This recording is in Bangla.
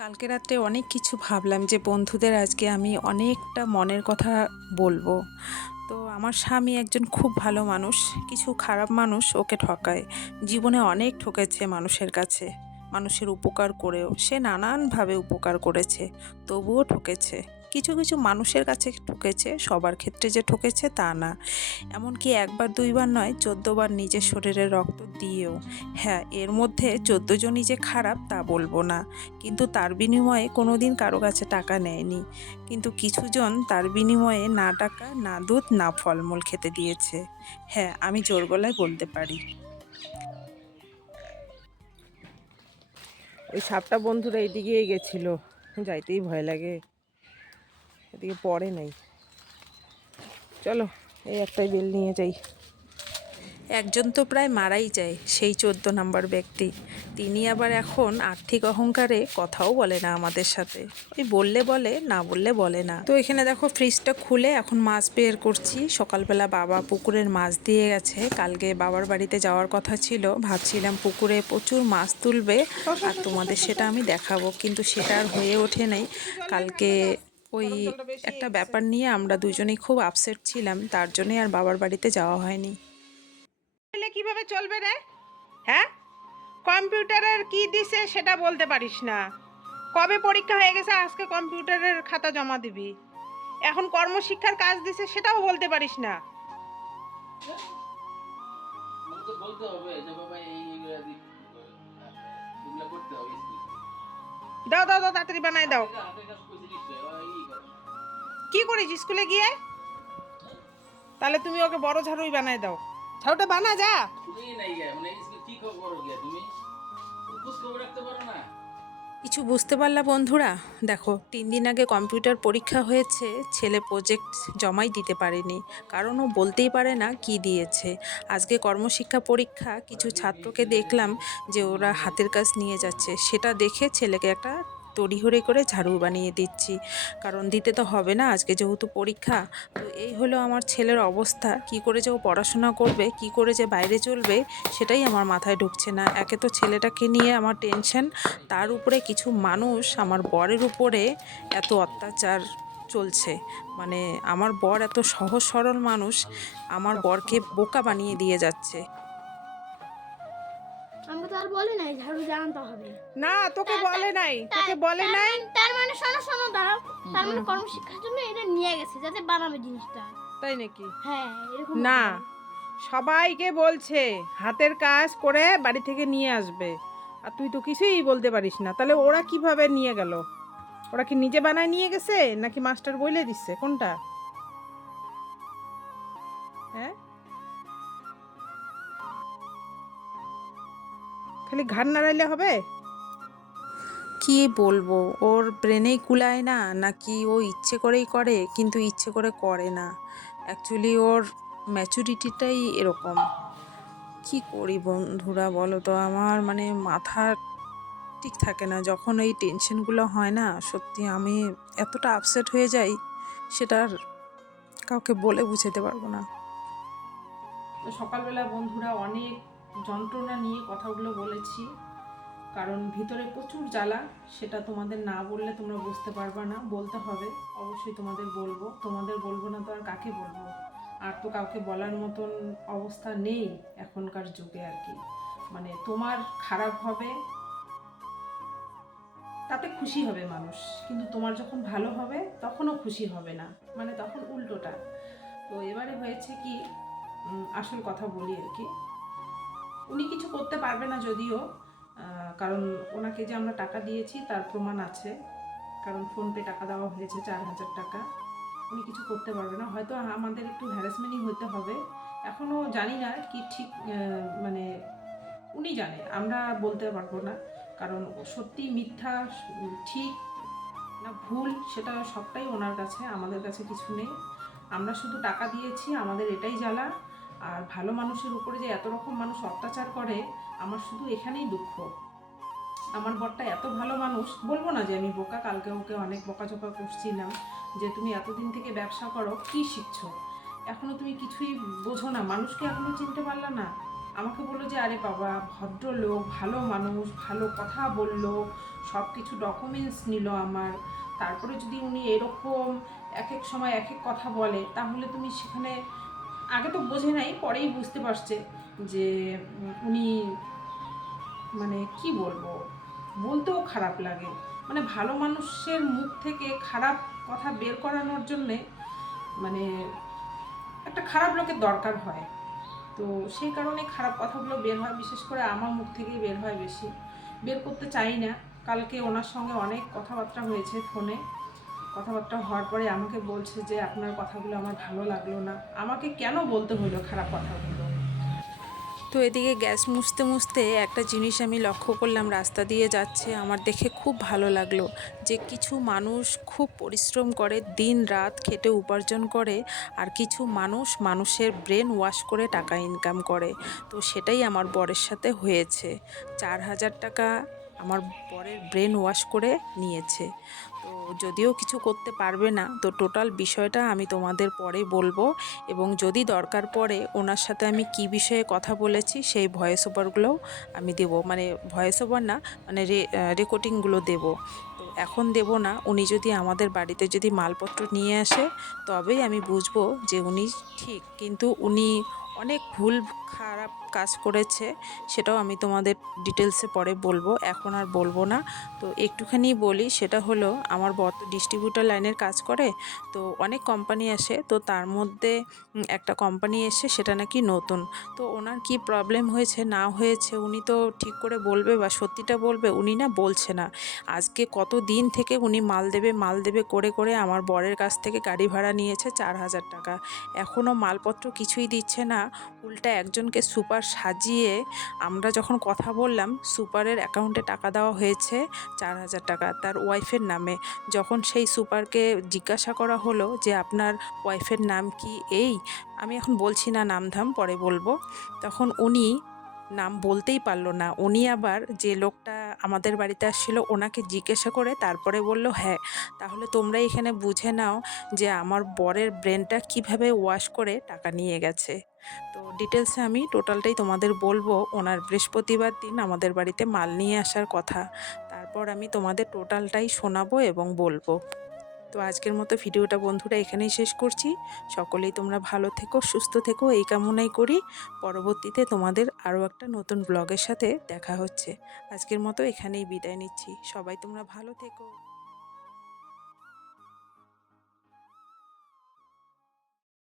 কালকে রাত্রে অনেক কিছু ভাবলাম যে বন্ধুদের আজকে আমি অনেকটা মনের কথা বলবো। তো আমার স্বামী একজন খুব ভালো মানুষ, কিছু খারাপ মানুষ ওকে ঠকায়। জীবনে অনেক ঠকেছে মানুষের কাছে, মানুষের উপকার করেও সে নানানভাবে উপকার করেছে, তবুও ঠকেছে। কিছু কিছু মানুষের কাছে ঠকেছে, সবার ক্ষেত্রে যে ঠকেছে তা না। এমনকি একবার দুইবার নয়, 14বার নিজের শরীরে রক্ত দিয়েও। হ্যাঁ, এর মধ্যে 14 জনই যে খারাপ তা বলবো না, কিন্তু তার বিনিময়ে কোনো দিন কারো কাছে টাকা নেয়নি। কিন্তু কিছুজন তার বিনিময়ে না টাকা, না দুধ, না ফলমূল খেতে দিয়েছে। হ্যাঁ, আমি জোর গলায় বলতে পারি। ওই সাপটা বন্ধুরা এইদিকেই গেছিল, যাইতেই ভয় লাগে, এদিকে পড়ে নাই। চলো এই একটাই বেল নিয়ে যাই। একজন তো প্রায় মারাই যায়, সেই 14 নম্বর ব্যক্তি। তিনি আবার এখন আর্থিক অহংকারে কথাও বলে না আমাদের সাথে। ওই বললে বলে, না বললে বলে না। তো এখানে দেখো ফ্রিজটা খুলে এখন মাছ বের করছি। সকালবেলা বাবা পুকুরের মাছ দিয়ে গেছে, কালকে বাবার বাড়িতে যাওয়ার কথা ছিল, ভাবছিলাম পুকুরে প্রচুর মাছ তুলবে আর তোমাদের সেটা আমি দেখাবো, কিন্তু সেটা আর হয়ে ওঠে নাই। কালকে ওই একটা ব্যাপার নিয়ে আমরা দুজনেই খুব আপসেট ছিলাম, তার জন্যই আর বাবার বাড়িতে যাওয়া হয়নি। কিভাবে চলবে রে? হ্যাঁ, কম্পিউটারের কি দিছে সেটা বলতে পারিস না। কবে পরীক্ষা হয়ে গেছে, আজকে কম্পিউটারের খাতা জমা দিবি। এখন কর্মশিক্ষার কাজ দিছে সেটাও বলতে পারিস না। বলতে হবে যে বাবা এগুলা করতে হবে স্কুলে। দাও দাও দাও, তাড়াতাড়ি বানাই দাও। হাতের কাজ কইছে নিশ্চয়ই কি করিস স্কুলে গিয়ে? তাহলে তুমি ওকে বড় ঝাড়ুই বানাই দাও। ঝাড়ুটা বানা যা। তুমি নাই গে মানে স্কুলে কি খবর গিয়া তুমি খোঁজ খবর রাখতে পারো না। কিছু বুঝতে পারলা বন্ধুরা? দেখো, 3 দিন আগে কম্পিউটার পরীক্ষা হয়েছে, ছেলে প্রজেক্ট জমাই দিতে পারেনি, কারণ ও বলতেই পারে না কি দিয়েছে। আজকে কর্মশিক্ষা পরীক্ষা, কিছু ছাত্রকে দেখলাম যে ওরা হাতের কাজ নিয়ে যাচ্ছে, সেটা দেখে ছেলেকে একটা তড়িঘড়ি করে ঝাড়ু বানিয়ে দিচ্ছি, কারণ দিতে তো হবে না আজকে যেহেতু পরীক্ষা। তো এই হলো আমার ছেলের অবস্থা। কি করে যে ও পড়াশোনা করবে, কি করে যে বাইরে চলবে, সেটাই আমার মাথায় ঢুকছে না। একে তো ছেলেটাকে নিয়ে আমার টেনশন, তার উপরে কিছু মানুষ আমার বরের উপরে এত অত্যাচার চলছে। মানে আমার বর এত সহজ সরল মানুষ, আমার বরকে বোকা বানিয়ে দিয়ে যাচ্ছে। আমাকে তো আর বলে নাই ঝাড়ু জানতে হবে। না, তোকে বলে নাই, তোকে বলে নাই। তার মানে শোনো শোনো দাঁড়াও, তার মানে কর্মশিক্ষার জন্য এটা নিয়ে গেছে যাতে বানাবে জিনিসটা। তাই নাকি? হ্যাঁ এরকম না, হতে পারে। সবাইকে বলছে হাতের কাজ করে বাড়ি থেকে নিয়ে আসবে, আর তুই তো কিছুই বলতে পারিস না। তাহলে ওরা কিভাবে নিয়ে গেল? ওরা কি নিজে বানায় নিয়ে গেছে নাকি মাস্টার বইলে দিচ্ছে, কোনটা? হ্যাঁ, খালি ঘাড় নাড়াইলে হবে? কি বলবো, ওর ব্রেনেই কুলায় না, নাকি ও ইচ্ছে করেই করে কিন্তু ইচ্ছে করে করে না। অ্যাকচুয়ালি ওর ম্যাচুরিটিটাই এরকম। কি করি বন্ধুরা বলো তো? আমার মানে মাথা ঠিক থাকে না যখন এই টেনশনগুলো হয় না, সত্যি আমি এতটা আপসেট হয়ে যাই, সেটা আর কাউকে বলে বুঝাতে পারবো না। তো সকালবেলা বন্ধুরা অনেক যন্ত্রণা নিয়ে কথাগুলো বলেছি, কারণ ভিতরে প্রচুর জ্বালা। সেটা তোমাদের না বললে তোমরা বুঝতে পারবা না, বলতে হবে, অবশ্যই তোমাদের বলবো। তোমাদের বলবো না তো আর কাকে বলবো? আর তো কাউকে বলার মতন অবস্থা নেই এখনকার যুগে আর কি। মানে তোমার খারাপ হবে তাতে খুশি হবে মানুষ, কিন্তু তোমার যখন ভালো হবে তখনও খুশি হবে না, মানে তখন উল্টোটা। তো এবারে হয়েছে কি, আসল কথা বলি আর কি। উনি কিছু করতে পারবে না যদিও, কারণ ওনাকে যে আমরা টাকা দিয়েছি তার প্রমাণ আছে, কারণ ফোনপে টাকা দেওয়া হয়েছে 4,000 টাকা। উনি কিছু করতে পারবে না, হয়তো আমাদের একটু হ্যারাসমেন্টই হতে হবে। এখনও জানি না কি ঠিক, মানে উনি জানে, আমরা বলতে পারবো না, কারণ সত্যি মিথ্যা, ঠিক না ভুল, সেটা সবটাই ওনার কাছে, আমাদের কাছে কিছু নেই। আমরা শুধু টাকা দিয়েছি, আমাদের এটাই জ্বালা। আর ভালো মানুষের উপরে যে এত রকম মানুষ অত্যাচার করে, আমার শুধু এখানেই দুঃখ। আমার বরটা এত ভালো মানুষ, বলবো না যে আমি বোকা, কালকে ওকে অনেক বকাঝকা করছিলাম যে তুমি এতদিন থেকে ব্যবসা করো, কি শিখছো, এখনো তুমি কিছুই বোঝো না, মানুষকে এখনো চিনতে পারলা না। আমাকে বললো যে আরে বাবা ভদ্রলোক, ভালো মানুষ, ভালো কথা বললো, সব কিছু ডকুমেন্টস নিল আমার, তারপরে যদি উনি এরকম এক এক সময় এক এক কথা বলে তাহলে তুমি সেখানে, আগে তো বোঝে নাই পরেই বুঝতে পারছে যে উনি, মানে কি বলবো, বলতেও খারাপ লাগে, মানে ভালো মানুষের মুখ থেকে খারাপ কথা বের করানোর জন্যে মানে একটা খারাপ লোকের দরকার হয়। তো সেই কারণে খারাপ কথাগুলো বের হয়, বিশেষ করে আমার মুখ থেকেই বের হয় বেশি, বের করতে চাই না। কালকে ওনার সঙ্গে অনেক কথাবার্তা হয়েছে ফোনে, কথাবার্তা হওয়ার পরে আমাকে বলছে যে আপনার কথাগুলো আমার ভালো লাগলো না। আমাকে কেন বলতে হলো খারাপ কথাগুলো? তো এদিকে গ্যাস মুছতে মুছতে একটা জিনিস আমি লক্ষ্য করলাম, রাস্তা দিয়ে যাচ্ছে, আমার দেখে খুব ভালো লাগলো যে কিছু মানুষ খুব পরিশ্রম করে, দিন রাত খেটে উপার্জন করে, আর কিছু মানুষ মানুষের ব্রেন ওয়াশ করে টাকা ইনকাম করে। তো সেটাই আমার বরের সাথে হয়েছে। 4,000 টাকা আমার বরের ব্রেন ওয়াশ করে নিয়েছে। তো যদিও কিছু করতে পারবে না, তো টোটাল বিষয়টা আমি তোমাদের পরে বলবো, এবং যদি দরকার পড়ে ওনার সাথে আমি কি বিষয়ে কথা বলেছি সেই ভয়েস ওভারগুলোও আমি দেবো, মানে ভয়েস ওভার না, মানে রেকর্ডিংগুলো দেবো। তো এখন দেব না, উনি যদি আমাদের বাড়িতে যদি মালপত্র নিয়ে আসে তবেই আমি বুঝবো যে উনি ঠিক, কিন্তু উনি অনেক ভুল খারাপ কাজ করেছে, সেটাও আমি তোমাদের ডিটেলসে পরে বলবো, এখন আর বলবো না। তো একটুখানি বলি, সেটা হলো আমার বর তো ডিস্ট্রিবিউটার লাইনের কাজ করে, তো অনেক কোম্পানি আসে, তো তার মধ্যে একটা কোম্পানি এসে সেটা নাকি নতুন। তো ওনার কি প্রবলেম হয়েছে না হয়েছে উনি তো ঠিক করে বলবে বা সত্যিটা বলবে, উনি না বলছে না। আজকে কত দিন থেকে উনি মাল দেবে করে করে আমার বরের কাছ থেকে গাড়ি ভাড়া নিয়েছে 4,000 টাকা, এখনও মালপত্র কিছুই দিচ্ছে না। উল্টা একজনকে সুপার সাজিয়ে, আমরা যখন কথা বললাম সুপারের অ্যাকাউন্টে টাকা দেওয়া হয়েছে 4,000 টাকা তার ওয়াইফের নামে। যখন সেই সুপারকে জিজ্ঞাসা করা হলো যে আপনার ওয়াইফের নাম কি, এই আমি এখন বলছি না নাম ধাম, পরে বলবো, তখন উনি নাম বলতেই পারলো না। উনি আবার যে লোকটা আমাদের বাড়িতে আসছিল ওনাকে জিজ্ঞাসা করে তারপরে বলল হ্যাঁ। তাহলে তোমরা এখানে বুঝে নাও যে আমার বরের ব্রেনটা কিভাবে ওয়াশ করে টাকা নিয়ে গেছে। তো ডিটেলসে আমি টোটালটাই তোমাদের বলবো। ওনার বৃহস্পতিবার দিন আমাদের বাড়িতে মাল নিয়ে আসার কথা, তারপর আমি তোমাদের টোটালটাই শোনাবো এবং বলবো। তো আজকের মতো ভিডিওটা বন্ধুরা এখানেই শেষ করছি। সকলেই তোমরা ভালো থেকো, সুস্থ থেকো, এই কামনাই করি। পরবর্তীতে তোমাদের আরও একটা নতুন ব্লগের সাথে দেখা হচ্ছে। আজকের মতো এখানেই বিদায় নিচ্ছি। সবাই তোমরা ভালো থেকো।